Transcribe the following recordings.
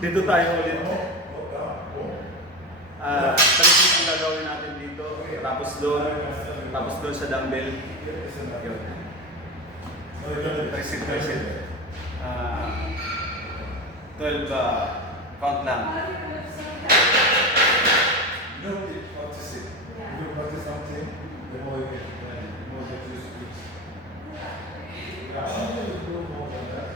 Dito tayo ulit. Tricep ang gagawin natin dito. Tapos doon sa dumbbell. Yun. Tricep. 12 count lang. You know, practice it. If you practice something, the more you get, the more you get used to it. Yeah, sometimes you do more than that.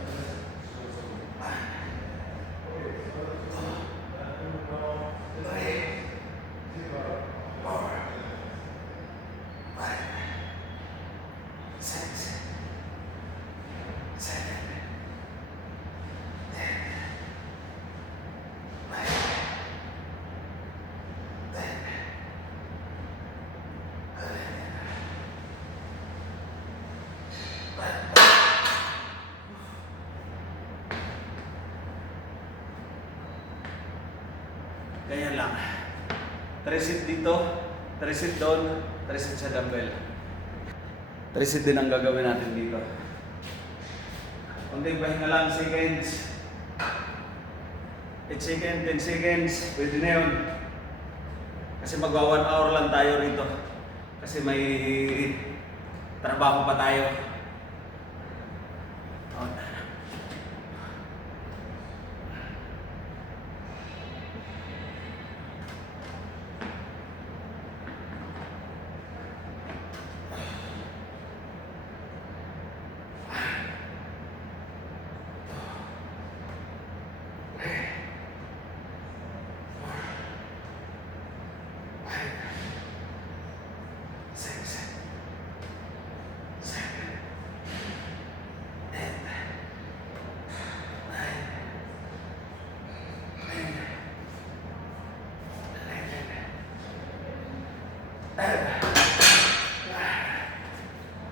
Ganyan lang. Tricep dito, tricep doon, tricep sa dumbbell. Tricep din ang gagawin natin dito. Kunting pahinga lang, seconds. 8 seconds, 10 seconds, pwede na yun. Kasi magwa 1 hour lang tayo rito. Kasi may trabaho pa tayo.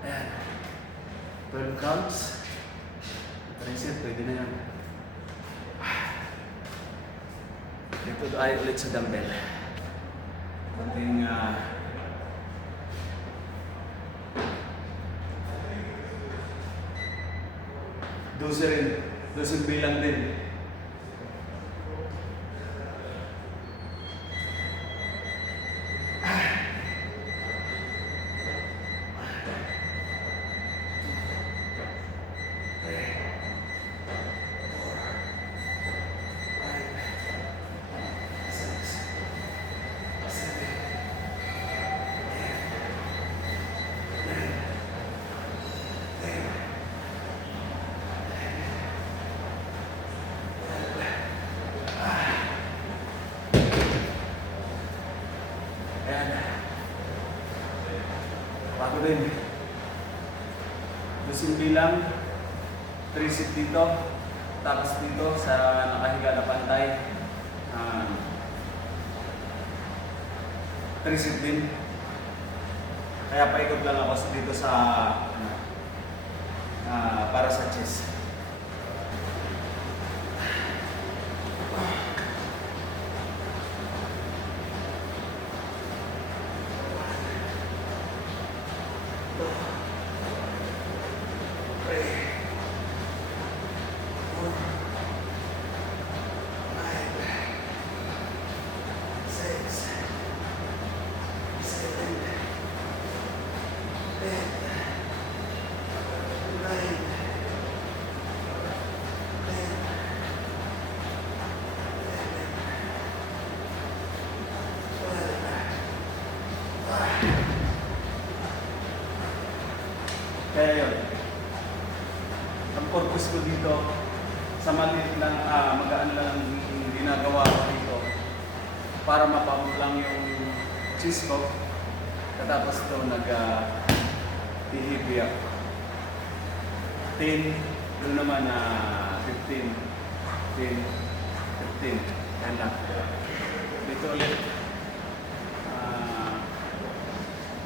Ayan. 12 counts. Tricep, pwede na yan. Dito tayo ulit sa dumbbell. Kunting dosen bilang din. Bago din. Dosen bilang, tricep dito, tapos dito sa nakahiga na pantay. Tricep din. Kaya paikot lang ako dito sa para sa chest. Kaya yun, ang purpose ko dito, sa maliit lang, magaan lang ang ginagawa ko dito para mapamot lang yung cheese ko. Katapos ito, nag-hihibi ako. 10, doon naman 15, 10, 15, yan lang. Dito ulit,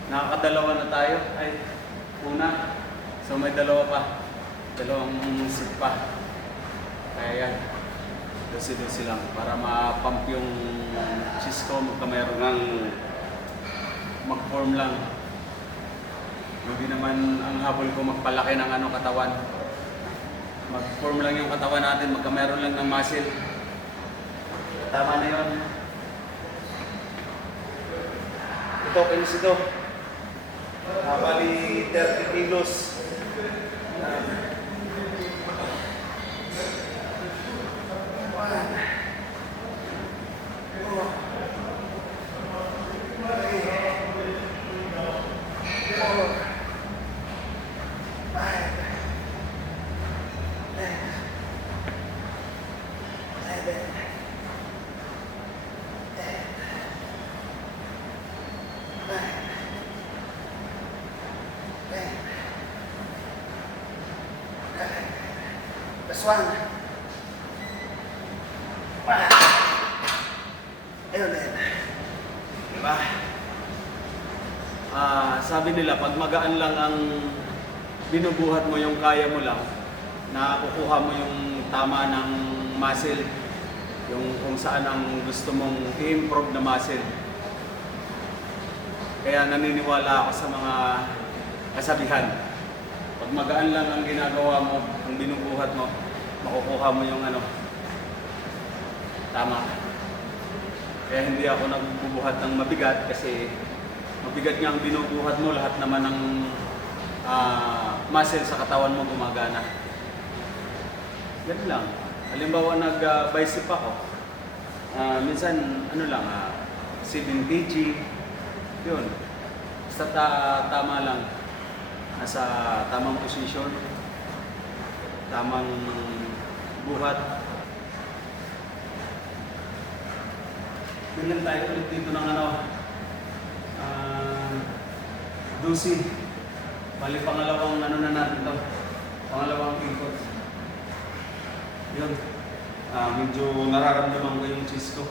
nakakadalawa na tayo, ay una. So may dalawang sit pa. Kaya yan. Dosi-dosi lang. Para ma-pump yung cheese ko. Magkameron ng mag-form lang. Hindi naman ang habol ko magpalaki ng katawan. Mag-form lang yung katawan natin. Magkameron lang ng muscle. Tama na yun. Ito, kinis ito. Bali 30 kilos. This one. Ayun din. Diba? Sabi nila, pag magaan lang ang binubuhat mo yung kaya mo lang, nakukuha mo yung tama ng muscle, yung kung saan ang gusto mong i-improve na muscle. Kaya naniniwala ako sa mga kasabihan. Pag magaan lang ang ginagawa mo, ang binubuhat mo, makukuha mo yung tama. Kaya hindi ako nagbubuhat ng mabigat kasi mabigat nga ang binubuhat mo, lahat naman ng muscle sa katawan mo gumagana. Yan lang. Halimbawa nag-bicep ako, minsan 7 kg, yun. Basta tama lang. Nasa tamang posisyon, tamang buhat. Bigyan tayo ulit dito ng 12. Bali pangalawang na natin to. Pangalawang ikot. Yun. Medyo nararamdaman ko yung chest ko.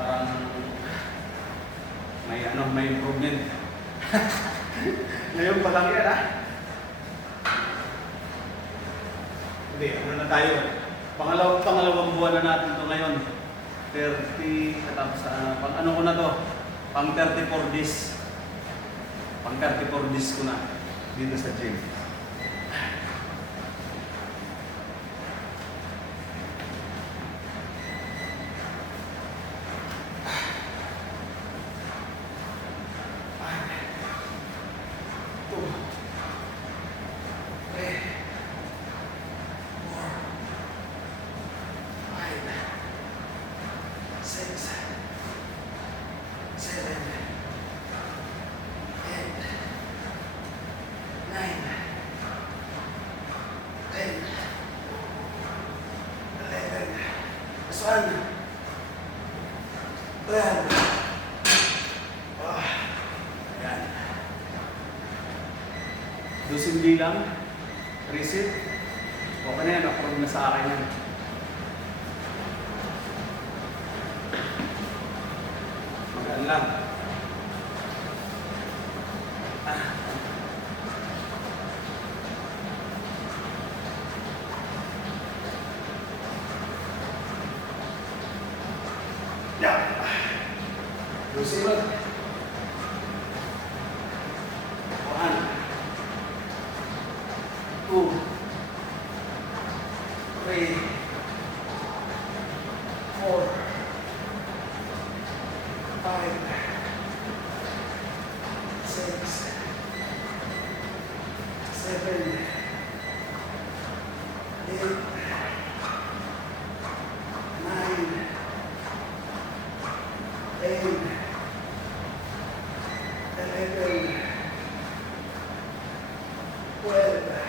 Parang may improvement. Ngayon pa lang yan, Hindi, na tayo. Pangalawang buwan na natin ito ngayon. 30, tapos pang ko na to? Pang 34 days. Pang 34 days ko na dito sa gym. Dosin bilang, reset. Okay na yan, approve na sa akin yan. Magaan lang. Dosin lang. 2, 3, 4, 5, 6, 7, 8, 9, 10, 11, 12.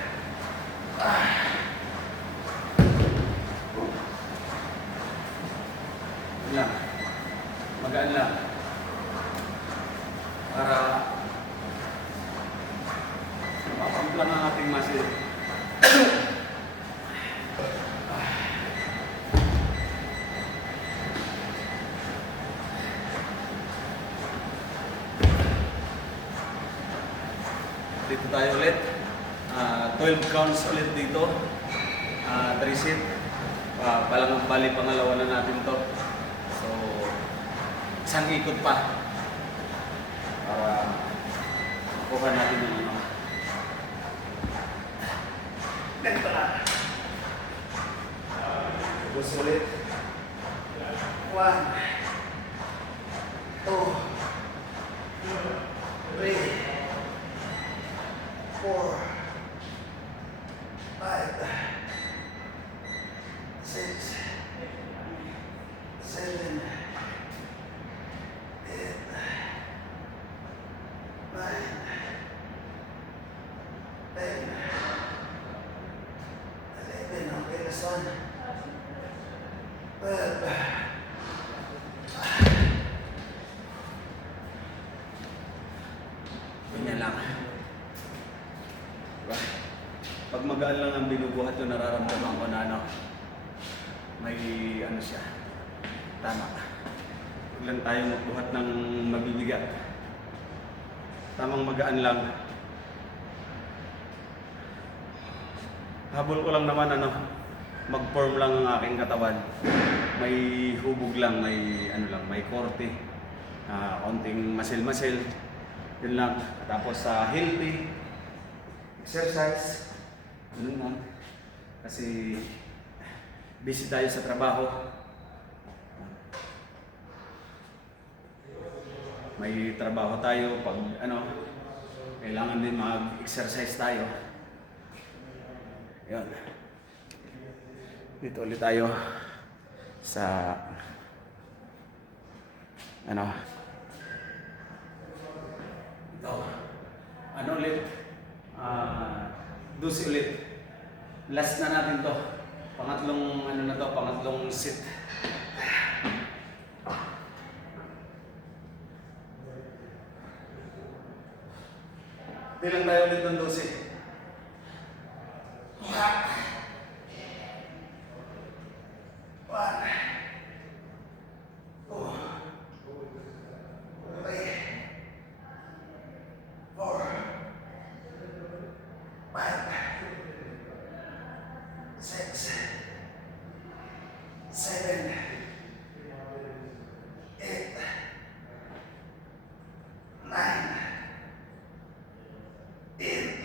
Lang. Magaan lang. Para mapaplang ang ating muscle. Dito tayo ulit. 12 counts ulit dito. Tricep. Bali pangalawa na natin to. So, isang ikot pa. Para makuha natin yung ganito na. Tapos ulit. 1, 1, 2, 3, 4, 5, 6, 7, 8, 9, 10, 11, okay, last one. 12. Ganyan lang. Diba? Pag magaan lang ang binubuhat yung nararamdaman ko na ano, may ano siya, tama. Huwag lang tayo magbuhat ng mabibigat. Tamang magaan lang. Habol ko lang naman ano, mag-form lang ang aking katawan. May hubog lang, may ano lang, may korte. Konting muscle-muscle. Yun lang. Tapos sa healthy exercise. Yun lang. Kasi busy tayo sa trabaho. May trabaho tayo pag ano, kailangan din mag-exercise tayo. Yun. Dito ulit tayo sa ano ito ano ulit 12 ulit, last na natin to, pangatlong ano na to, pangatlong sit. Bilang tayo ulit ng 12.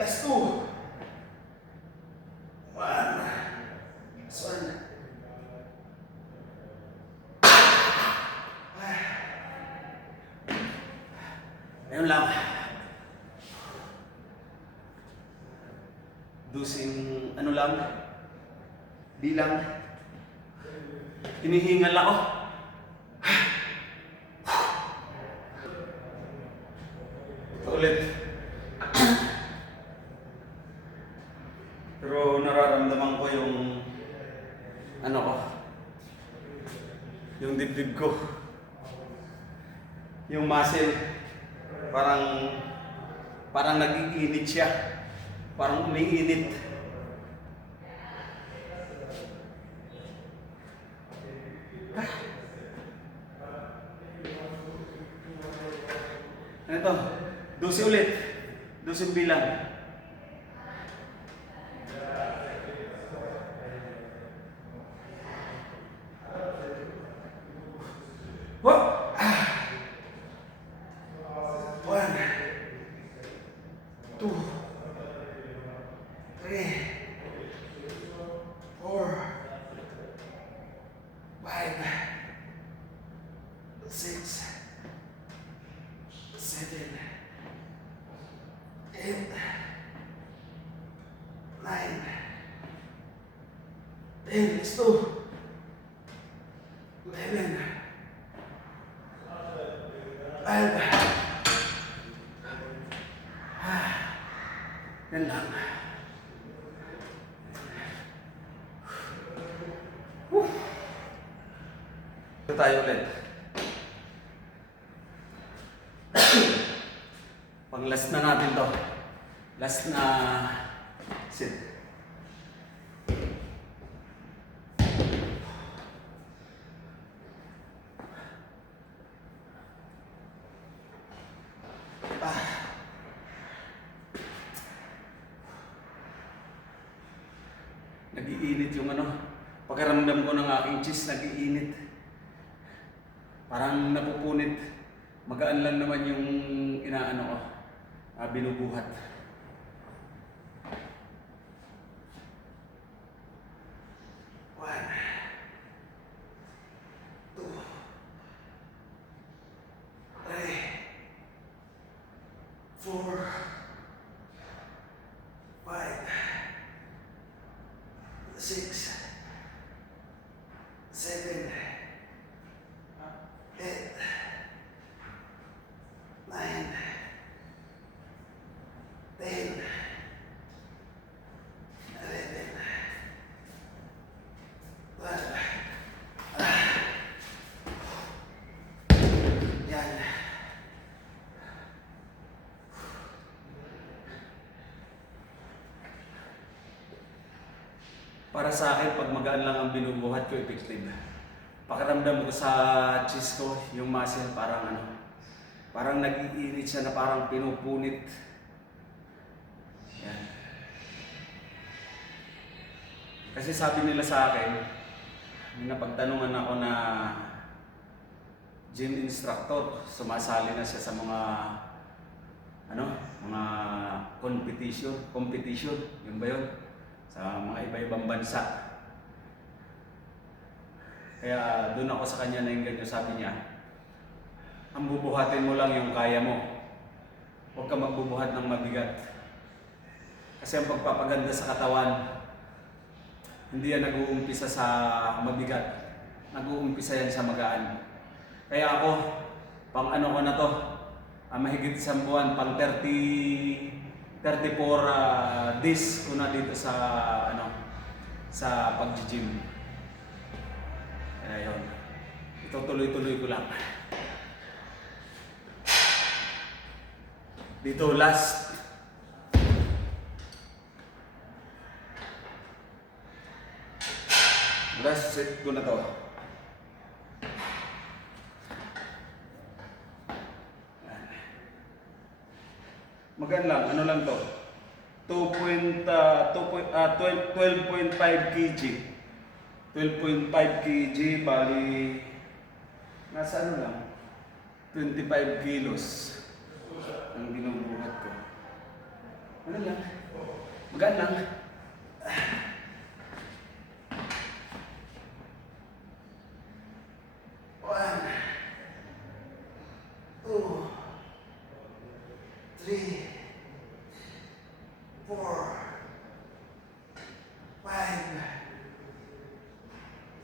Last two. One. Last one. Ayun lang. Dusing ano lang. Bilang. Hinihingal ako. Ito ulit. Pero nararamdaman ko yung ano ko, yung dibdib ko, yung muscle, parang nag-iinit siya, parang umiinit. Ano to? 12 ulit, 12 bilang. Whoop! 1, 2, 3, 4, 5, 6, 7, 8, 9, 10. Let's do 11. 12. Yan lang. Ito tayo ulit. Pang last na natin to. Last na sit. Nag-iinit yung ano, pakiramdam ko ng aking chest, nag-iinit. Parang napupunit. Magaan lang naman yung inaano ko, binubuhat. One, two, Para sa akin, pag magaan lang ang binubuhat ko, effective. Pakiramdam ko sa chest ko, yung muscle parang parang nag-iinit siya na parang pinupunit. Yan. Kasi sabi nila sa akin, may napagtanungan ako na gym instructor, sumasali na siya sa mga mga competition, yun ba yun? Sa mga iba-ibang bansa. Kaya doon ako sa kanya na yung ganyan, sabi niya, ang bubuhatin mo lang yung kaya mo. Huwag ka magbubuhat ng mabigat. Kasi ang pagpapaganda sa katawan, hindi yan nag-uumpisa sa mabigat. Nag-uumpisa yan sa magaan. Kaya ako, pang ko na to, mahigit isang buwan, pang 34 days ko na dito sa sa pag-gym. Kaya yun, itutuloy-tuloy ko lang. Dito last set ko na to. Magan lang, ano lang to? 12.5 kg. 12.5 kg, bali nasa lang? 25 kilos ang binubuhat ko. Ano lang? Magan lang. One, two, three, four, five,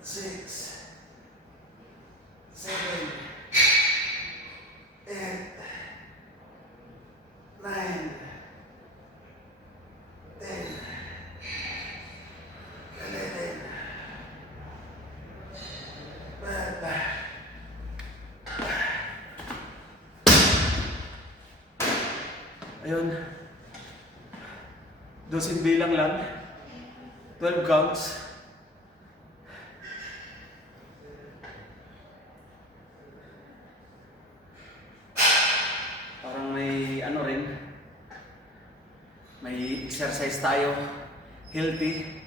six, seven, eight, nine, 10, 11, 12. Ayun. Dosin bilang lang. 12 counts. Parang may rin. May exercise tayo. Healthy.